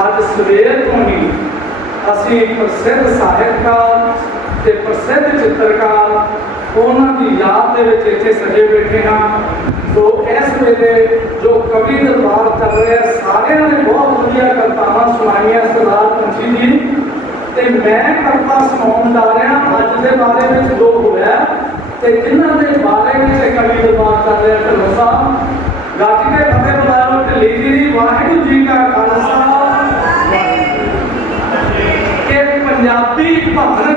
ਅੱਜ ਸਵੇਰ ਤੋਂ ਹੀ ਅਸੀਂ ਪ੍ਰਸਿੱਧ ਸਾਹਿਤਕਾਰ ਤੇ ਪ੍ਰਸਿੱਧ ਚਿੱਤਰਕਾਰ ਉਹਨਾਂ ਦੀ ਯਾਦ ਦੇ ਵਿੱਚ ਇੱਥੇ ਸਜੇ ਬੈਠੇ ਹਾਂ। ਸੋ ਇਸ ਵੇਲੇ ਜੋ ਕਵੀ ਦਰਬਾਰ ਚੱਲ ਰਿਹਾ ਸਾਰਿਆਂ ਨੇ ਬਹੁਤ ਵਧੀਆ ਕਵਿਤਾਵਾਂ ਸੁਣਾਈਆਂ ਸਰਦਾਰ ਪੰਛੀ ਜੀ। ਤੇ ਮੈਂ ਕਵਿਤਾ ਸੁਣਾਉਣ ਜਾ ਰਿਹਾ, ਅੱਜ ਦੇ ਬਾਰੇ ਵਿੱਚ ਜੋ ਹੋਇਆ ਤੇ ਜਿਨ੍ਹਾਂ ਦੇ ਬਾਰੇ ਵਿੱਚ ਕਵੀ ਦਰਬਾਰ ਚੱਲ ਰਿਹਾ ਢਿੱਲੋਂ ਸਾਹਿਬ ਗੱਜ ਕੇ ਫਤਿਹ ਬੁਲਾਓ ਢਿੱਲੀ ਜੀ ਦੀ ਵਾਹਿਗੁਰੂ ਜੀ ਕਾ ਖਾਲਸਾ ਕਿ ਪੰਜਾਬੀ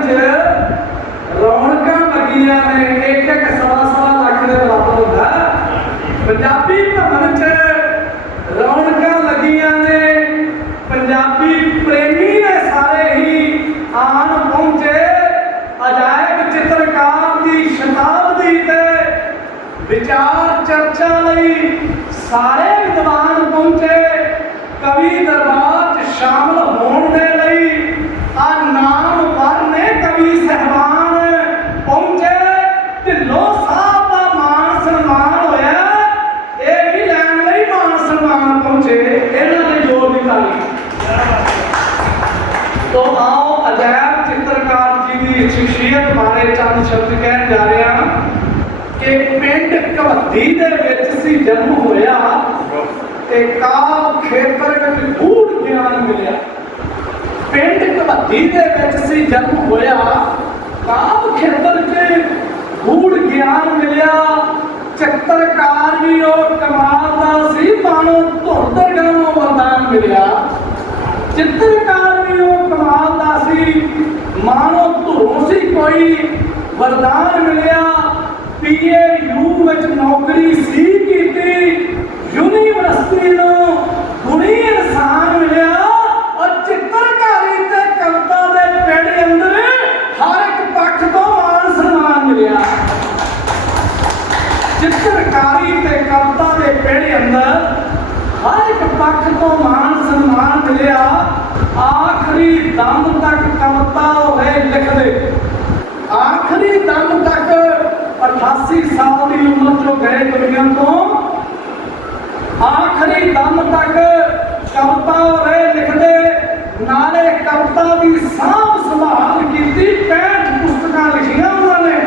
ਭਵਨ ਰੌਣਕਾਂ ਲੱਗੀਆਂ ਨੇ, ਇੱਕ ਇੱਕ ਸਵਾ ਸਵਾ ਲੱਖ ਦੇ ਬਰਾਬਰ ਹੁੰਦਾ। ਪੰਜਾਬੀ ਭਵਨ 'ਚ ਰੌਣਕਾਂ ਲੱਗੀਆਂ ਨੇ। ਪੰਜਾਬੀ ਪ੍ਰੇਮੀ ਨੇ ਸਾਰੇ ਹੀ ਆਣ ਪਹੁੰਚੇ। ਅਜਾਇਬ ਚਿੱਤਰਕਾਰ ਦੀ ਸ਼ਤਾਬਦੀ ਤੇ ਵਿਚਾਰ ਚਰਚਾ ਲਈ ਸਾਰੇ ਵਿਦਵਾਨ ਪਹੁੰਚੇ। ਕਵੀ ਦਰਬਾਰ 'ਚ ਸ਼ਾਮਲ ਹੋਣ ਦੇ ਲਈ ਆ ਨਾਮ ਵਰਨੇ ਕਵੀ ਸਹਿਬਾਨ ਪਹੁੰਚੇ ਢਿੱਲੋਂ ਸਾਹਿਬ ਦਾ ਮਾਨ ਸਨਮਾਨ ਹੋਇਆ ਇਹ ਵੀ ਲੈਣ ਲਈ ਮਾਨ ਸਨਮਾਨ ਪਹੁੰਚੇ ਇਹਨਾਂ ਦੇ ਜੋਰ ਦੀ ਤਾਲੀ ਤੋ ਅਜਾਇਬ ਚਿੱਤਰਕਾਰ ਜੀ ਦੀ ਸ਼ਖਸੀਅਤ ਬਾਰੇ ਚੰਦ ਸ਼ਬਦ ਕਹਿਣ ਜਾ ਰਿਹਾ ਕਿ ਪਿੰਡ ਕਵੱਦੀ ਦੇ ਵਿੱਚ ਸੀ, ਜਨਮ ਹੋਇਆ ਤੇ ਕਾਵ ਖੇਤਰ ਵਿੱਚ ਗੂੜ ਗਿਆਨ ਮਿਲਿਆ। ਪਿੰਡ ਕਵੱਦੀ ਦੇ ਵਿੱਚ ਸੀ, ਜਨਮ ਹੋਇਆ, ਕਾਵ ਖੇਤਰ 'ਚ ਗੂੜ ਗਿਆਨ ਮਿਲਿਆ। ਚਿੱਤਰਕਾਰ ਵੀ ਉਹ ਕਮਾਲ ਦਾ ਸੀ ਮਾਨੋ ਧੁਰਦਰ ਗਾਉਂ ਵਰਦਾਨ ਮਿਲਿਆ। ਚਿੱਤਰ ਮਾਨੋ ਧੁਰੋਂ ਸੀ ਕੋਈ। ਵਰਦਾਨ ਮਿਲਿਆ। ਪੀਏ ਯੂ ਵਿੱਚ ਨੌਕਰੀ ਸੀ ਕੀਤੀ। ਯੂਨੀਵਰਸਿਟੀ ਨੂੰ ਗੁਣੀ ਇਨਸਾਨ ਮਿਲਿਆ। ਔਰ ਚਿੱਤਰਕਾਰੀ ਤੇ ਕਵਿਤਾ ਦੇ ਪੇੜ ਅੰਦਰ ਹਰ ਇੱਕ ਪੱਖ ਤੋਂ ਮਾਨ ਸਨਮਾਨ ਮਿਲਿਆ। ਚਿੱਤਰਕਾਰੀ ਤੇ ਕਵਿਤਾ ਦੇ ਪੇੜ ਅੰਦਰ ਹਰ ਇੱਕ ਪੱਖ ਤੋਂ ਮਾਨ ਸਨਮਾਨ ਮਿਲਿਆ। ਆਖਰੀ ਦਮ ਤੱਕ ਕਵਿਤਾ ਹੋਏ ਲਿਖਦੇ। ਆਖਰੀ ਦਮ ਤੱਕ 88 ਸਾਲ ਦੀ ਉਮਰ ਤੋਂ ਗਏ ਦੁਨੀਆ ਤੋਂ। ਆਖਰੀ ਦਮ ਤੱਕ ਕਵਿਤਾ ਹੋਏ ਲਿਖਦੇ, ਨਾਲੇ ਕਵਿਤਾ ਦੀ ਸਾਂਭ ਸੰਭਾਲ ਕੀਤੀ 65 ਪੁਸਤਕਾਂ ਲਿਖੀਆਂ ਉਹਨਾਂ ਨੇ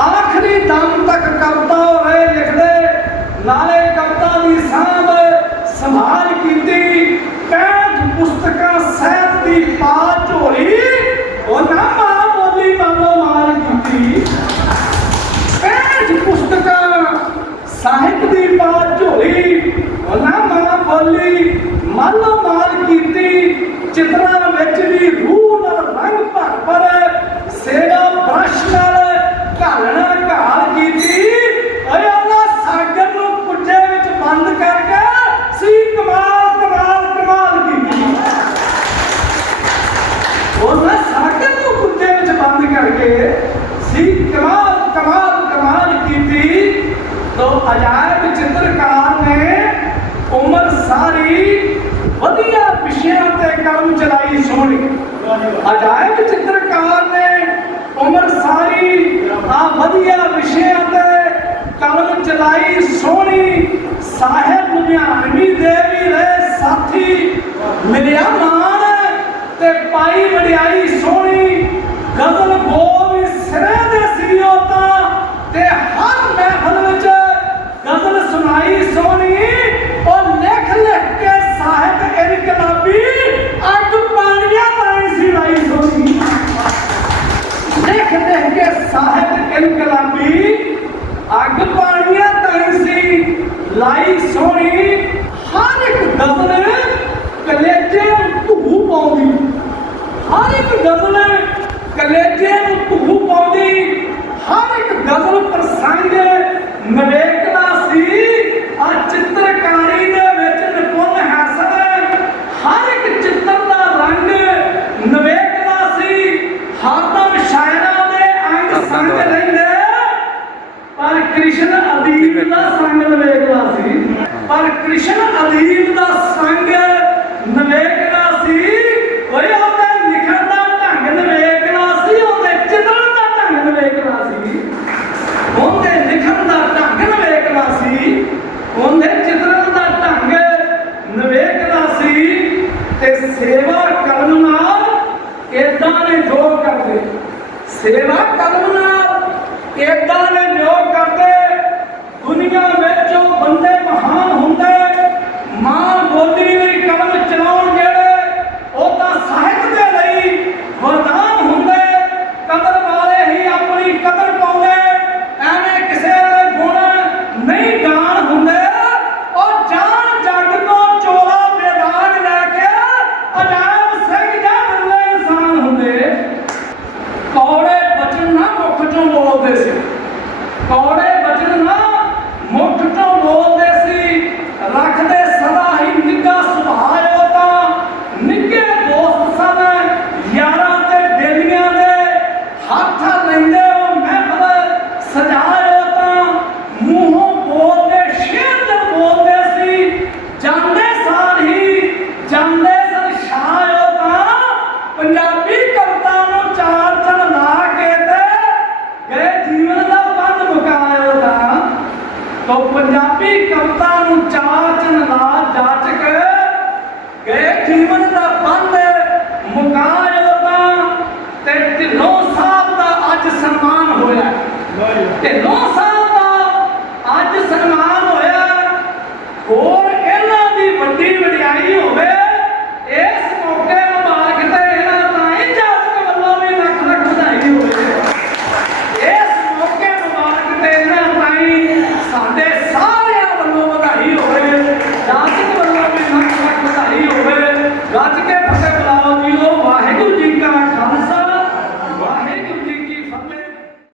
ਆਖਰੀ ਦਮ ਤੱਕ ਕਵਿਤਾ ਹੋਏ ਲਿਖਦੇ ਨਾਲੇ ਕਵਿਤਾ ਦੀ ਸਾਂਭ ਸੰਭਾਲ ਕੀਤੀ 65 ਪੁਸਤਕਾਂ ਸਾਹਿਤ ਦੀ ਪਾ ਝੋਲੀ ਉਹ ਨਾ ਮਾਂ ਬੋਲੀ ਮਾਮੋ ਮਾਰ ਕੀਤੀ 65 ਪੁਸਤਕਾਂ ਸਾਹਿਤ ਦੀ ਪਾ ਝੋਲੀ ਉਹ ਨਾ ਮਾਂ ਬੋਲੀ ਮਾਲੋ ਮਾਰ ਕੀਤੀ ਚਿੱਤਰਾਂ ਵਿੱਚ ਵੀ ਰੂਹ ਨਾਲ ਰੰਗ ਭਰ ਭਰ ਸੇੜਾ ਬ੍ਰਸ਼ ਨਾਲ ਘਾਲਣਾ ਘਾਲ ਕੀਤੀ। ਓਏ ਅੱਲਾ ਸਾਗਰ ਨੂੰ ਕੁੱਜੇ ਵਿੱਚ ਬੰਦ ਕਰਕੇ ਸੀ ਕਮਾਲ ਕਮਾਲ ਕਮਾਲ ਕੀਤੀ। ਉਹਨਾਂ ਸਾਗਰ ਨੂੰ ਕੁੱਜੇ ਵਿੱਚ ਬੰਦ ਕਰਕੇ ਸੀ ਕਮਾਲ ਕਮਾਲ ਕਮਾਲ ਕੀਤੀ। ਤੋ ਅਜਾਇਬ ਚਿੱਤਰਕਾਰ ਨੇ ਉਮਰ ਸਾਰੀ ਵਧੀਆ ਵਿਸ਼ਿਆਂ ਤੇ ਕੰਮ ਚਲਾਈ ਸੋਹਣੀ। ਅਜਾਇਬ ਚਿੱਤਰਕਾਰ ਨੇ ਉਮਰ ਸਾਰੀ ਆ ਵਧੀਆ ਵਿਸ਼ਿਆਂ ਤੇ ਕਲਮ ਚਲਾਈ ਸੋਹਣੀ। ਸਾਹਿਬ ਲੁਧਿਆਣਵੀ ਦੇ ਵੀ ਰਹੇ ਸਾਥੀ। ਮਿਲਿਆ ਮਾਨ ਤੇ ਪਾਈ ਵਡਿਆਈ ਸੋਹਣੀ। ਗਜ਼ਲ ਗੋਵੀ ਸਿਰੇ ਦੇ ਸੀਓ ਤਾਂ ਤੇ ਹਰ ਮਹਿਫਲ ਵਿੱਚ ਗਜ਼ਲ ਸੁਣਾਈ ਸੋਹਣੀ ਉਹ ਲਿਖ ਲਿਖ ਕੇ ਸਾਹਿਤ ਇਨਕਲਾਬੀ ਅੱਗ ਪਾਣੀਆਂ ਤਾਈ ਸੀ ਲਾਈ ਸੋਹਣੀ ਲਿਖ ਲਿਖ ਕੇ ਸਾਹਿਤ ਇਨਕਲਾਬੀ ਅੱਗ ਪਾਣੀਆਂ ਤਾਈ ਸੀ, ਲਾਈ ਸੋਹਣੀ, ਹਰ ਇੱਕ ਗਜ਼ਲ ਕਲੇਜੇ ਨੂੰ ਧੂ ਪਾਉਂਦੀ। ਹਰ ਇੱਕ ਗਜ਼ਲ ਕਲੇਜੇ ਨੂੰ ਧੂ ਪਾਉਂਦੀ, ਹਰ ਇੱਕ ਗਜ਼ਲ ਪ੍ਰਸੰਗ ਨਵੇਕਲਾ надивна iglesia. Ahora ਤੇ ਨੋ ਸਾਹਿਬ ਦਾ ਅੱਜ ਸਨਮਾਨ ਹੋਇਆ। ਹੋਰ